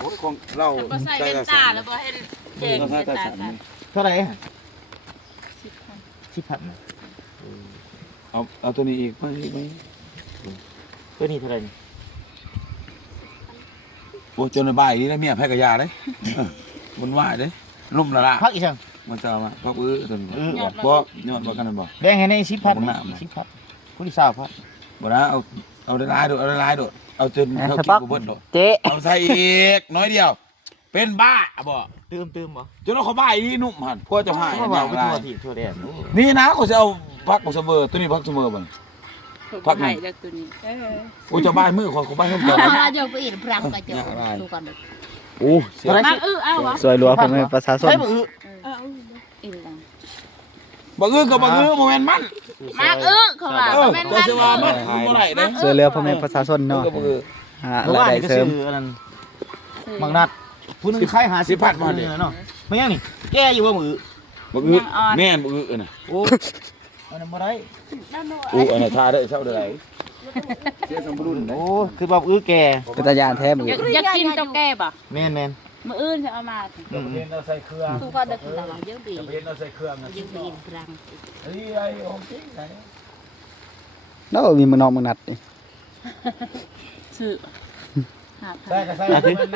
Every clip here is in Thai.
โอ้ยของเรา บ่ใส่เป็นตาแล้วบ่ให้แดงใส่ตา เท่าไหร่10,000เอาตัวนี้อีกไหมตัวนี้เท่าไหร่ โอ้จนบ่ายนี่นะเมียแพ้กระยาเลยมันว่าเลยลุ่มละละ พักอีกจัง มันจะมาพักตัวนี้บ่ยอดบ่กันบ่ แบ่งให้ใน10,000ผู้ที่20,000 บ่นะเอาได้หลายโดดเอาจนเขากินกูเบิดโดด เจ๊ เอาใส่อีกน้อยเดียว เป็นบ้าบ่ ตื่มบ่ จนเราเขาบ้าอีนุ่มหันพวกจะหาย เขาบอกไปทั่วที่ทั่วแดน นี่นะเขาจะเอาพักเสมอตัวนี้พักเสมอบ่ พักให้แล้วตัวนี้โอ้จะบ้ามือเขาบ้าเพิ่มเติม เอาโยกไปอีกพรังไปเจอดูก่อนดู โอ้เสีย มักเอาวะ สวยหลัวผมเป็นประชาชน ใช่บ่อื้อ อีหลัง บ่อื้อกับบ่อื้อบ่แม่นมัน มักเขาว่าแม่น ก็สิว่ามันบ่ได้เด้ สวยเหลือผมเป็นประชาชนเนาะ กับบ่อื้อ เพราะ ราย ว่า ได้ นี่ก็ เสริ ซื้ ม ออันนั้นบางนัดผู้นึงขาย50,000มาเนาะไม่ยังนี่แกอยู่บ่มือ บ่อื้อแม่นบ่อื้อน่ะ โอ้อันนั้นบ่ได้ โอ้อันนั้นทาได้เช้าได้เสียสมบูรณ์ โอ้คือแบบอื้อแก เป็นตาญาณแท้มือ อยากกินเจ้าแก่บ่ แม่น มื้ออื่นจะเอามา เห็นเราใส่เครื่อง ดูก่อนเด็กเราเยอะบี เห็นเราใส่เครื่องนะ ยังบีพรัง ไอ้ของจริงไหน แล้วมีมือนอกมือนัดนี่ ซื้อ ใส่ก็ใส่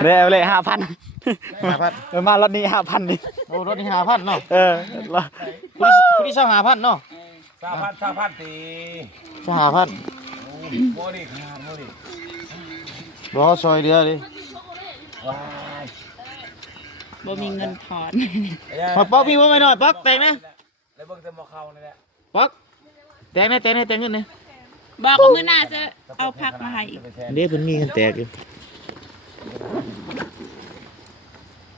เร็วเลย5,000 5,000 เออมารถนี้5,000นี่ โอ้รถนี่5,000เนาะ เออ ผู้ที่5,000เนาะ 3,000ตี จะ5,000 โมดิขาดโมดิ บ่ซอยเดือดิ ว้าย บ่มีเงินถอน มาป๊อกพี่ว่าไม่น้อยป๊อกแต่งนะ แล้วเบิ่งแต่หมอเข้านี่แหละ ป๊อกแต่งเงินนี่ บอกว่ามื้อหน้าจะเอาผักมาให้อีก เดี๋ยวเพิ่นมีเงินแตกอยู่